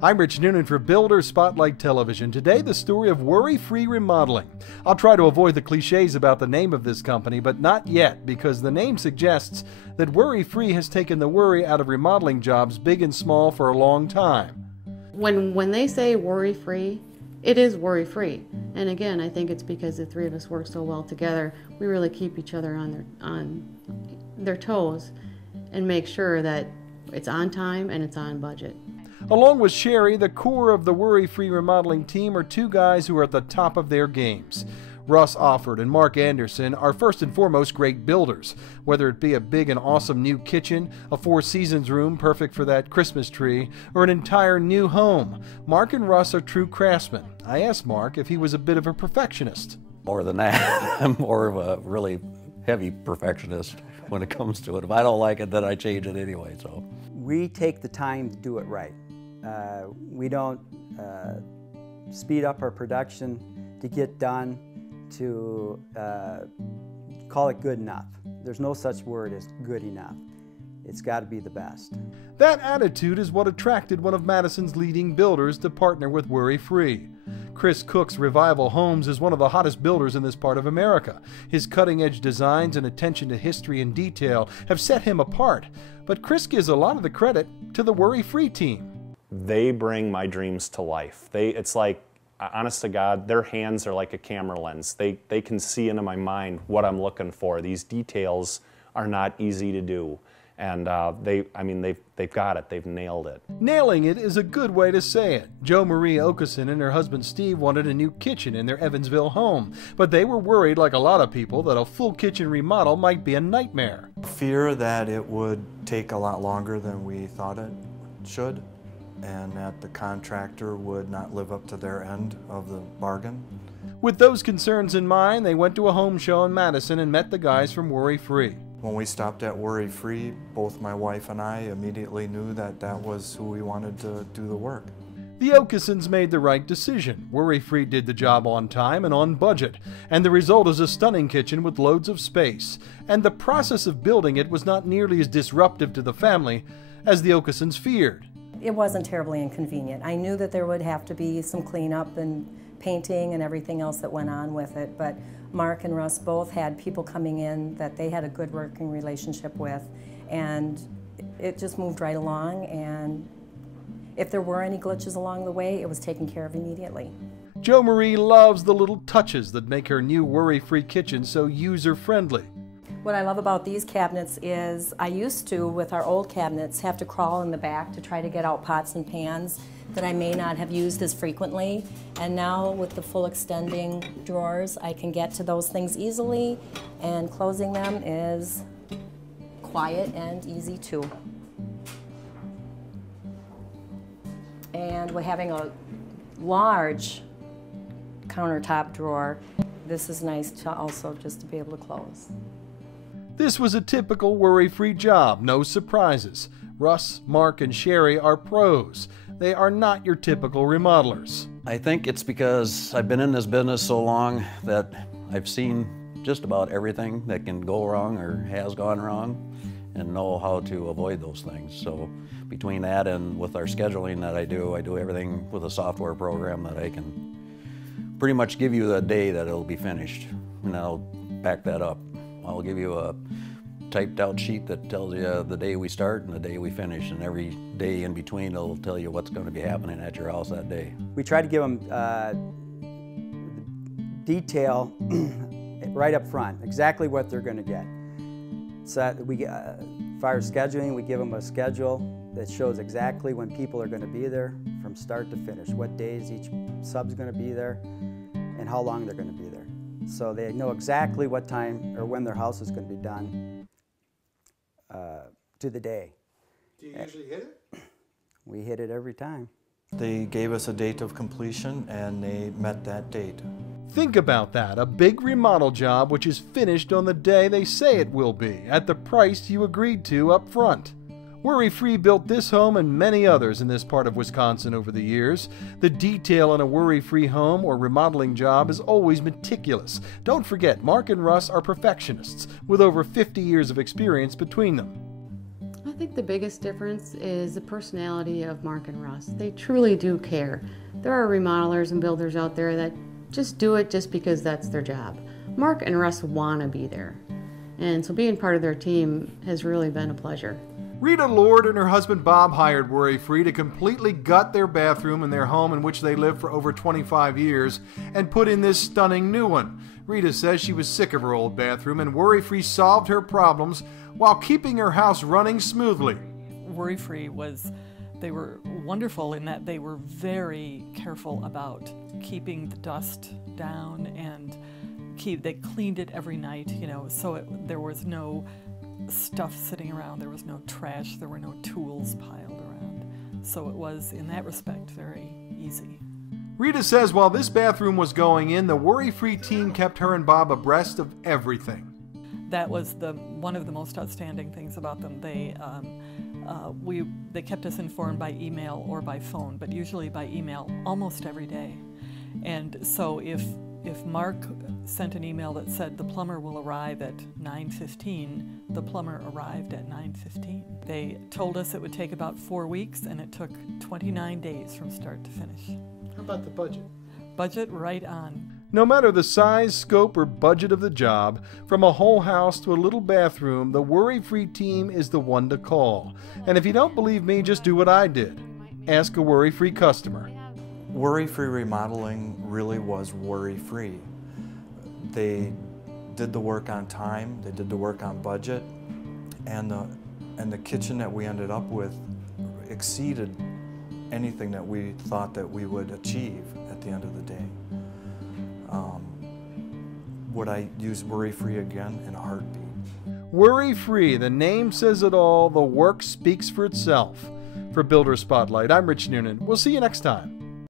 I'm Rich Noonan for Builder Spotlight Television. Today, the story of worry-free remodeling. I'll try to avoid the cliches about the name of this company, but not yet, because the name suggests that worry-free has taken the worry out of remodeling jobs, big and small, for a long time. When they say worry-free, it is worry-free. And again, I think it's because the three of us work so well together. We really keep each other on their toes and make sure that it's on time and it's on budget. Along with Sherry, the core of the worry-free remodeling team are two guys who are at the top of their games. Russ Offord and Mark Anderson are first and foremost great builders. Whether it be a big and awesome new kitchen, a Four Seasons room perfect for that Christmas tree, or an entire new home, Mark and Russ are true craftsmen. I asked Mark if he was a bit of a perfectionist. More than that, I'm more of a really heavy perfectionist when it comes to it. If I don't like it, then I change it anyway. So we take the time to do it right. We don't speed up our production to get done, to call it good enough. There's no such word as good enough. It's got to be the best. That attitude is what attracted one of Madison's leading builders to partner with Worry-Free. Chris Cook's Revival Homes is one of the hottest builders in this part of America. His cutting-edge designs and attention to history and detail have set him apart, but Chris gives a lot of the credit to the Worry-Free team. They bring my dreams to life. It's like, honest to God, their hands are like a camera lens. They can see into my mind what I'm looking for. These details are not easy to do. And they've got it. They've nailed it. Nailing it is a good way to say it. Jo Marie Okeson and her husband Steve wanted a new kitchen in their Evansville home, but they were worried, like a lot of people, that a full kitchen remodel might be a nightmare. Fear that it would take a lot longer than we thought it should, and that the contractor would not live up to their end of the bargain. With those concerns in mind, they went to a home show in Madison and met the guys from Worry-Free. When we stopped at Worry-Free, both my wife and I immediately knew that that was who we wanted to do the work. The Okesons made the right decision. Worry-Free did the job on time and on budget, and the result is a stunning kitchen with loads of space. And the process of building it was not nearly as disruptive to the family as the Okesons feared. It wasn't terribly inconvenient. I knew that there would have to be some cleanup and painting and everything else that went on with it, but Mark and Russ both had people coming in that they had a good working relationship with, and it just moved right along, and if there were any glitches along the way, it was taken care of immediately. Jo Marie loves the little touches that make her new Worry-Free kitchen so user-friendly. What I love about these cabinets is I used to, with our old cabinets, have to crawl in the back to try to get out pots and pans that I may not have used as frequently. And now with the full extending drawers, I can get to those things easily, and closing them is quiet and easy too. And we're having a large countertop drawer. This is nice to also just to be able to close. This was a typical Worry-Free job, no surprises. Russ, Mark, and Sherry are pros. They are not your typical remodelers. I think it's because I've been in this business so long that I've seen just about everything that can go wrong or has gone wrong and know how to avoid those things. So between that and with our scheduling that I do everything with a software program that I can pretty much give you the day that it'll be finished, and I'll back that up. I'll give you a typed out sheet that tells you the day we start and the day we finish, and every day in between it'll tell you what's going to be happening at your house that day. We try to give them detail right up front, exactly what they're going to get. So we, as far as scheduling, we give them a schedule that shows exactly when people are going to be there from start to finish, what days each sub's going to be there, and how long they're going to be there. So they know exactly what time or when their house is going to be done to the day. Do you usually hit it? We hit it every time. They gave us a date of completion and they met that date. Think about that, a big remodel job which is finished on the day they say it will be, at the price you agreed to up front. Worry-Free built this home and many others in this part of Wisconsin over the years. The detail in a Worry-Free home or remodeling job is always meticulous. Don't forget, Mark and Russ are perfectionists with over 50 years of experience between them. I think the biggest difference is the personality of Mark and Russ. They truly do care. There are remodelers and builders out there that just do it just because that's their job. Mark and Russ want to be there. And so being part of their team has really been a pleasure. Rita Lord and her husband Bob hired Worry Free to completely gut their bathroom in their home in which they lived for over 25 years and put in this stunning new one. Rita says she was sick of her old bathroom and Worry Free solved her problems while keeping her house running smoothly. Worry Free they were wonderful in that they were very careful about keeping the dust down, and they cleaned it every night, so there was no stuff sitting around, there was no trash, there were no tools piled around. So it was, in that respect, very easy. Rita says while this bathroom was going in, the Worry Free team kept her and Bob abreast of everything. That was one of the most outstanding things about them. They kept us informed by email or by phone, but usually by email almost every day. And so if Mark sent an email that said the plumber will arrive at 9:15, the plumber arrived at 9:15. They told us it would take about 4 weeks, and it took 29 days from start to finish. How about the budget? Budget right on. No matter the size, scope, or budget of the job, from a whole house to a little bathroom, the Worry Free team is the one to call. And if you don't believe me, just do what I did. Ask a Worry Free customer. Worry Free Remodeling really was worry free. They did the work on time, they did the work on budget, and the kitchen that we ended up with exceeded anything that we thought that we would achieve at the end of the day. Would I use Worry Free again? In a heartbeat. Worry Free, the name says it all, the work speaks for itself. For Builder Spotlight, I'm Rich Noonan. We'll see you next time.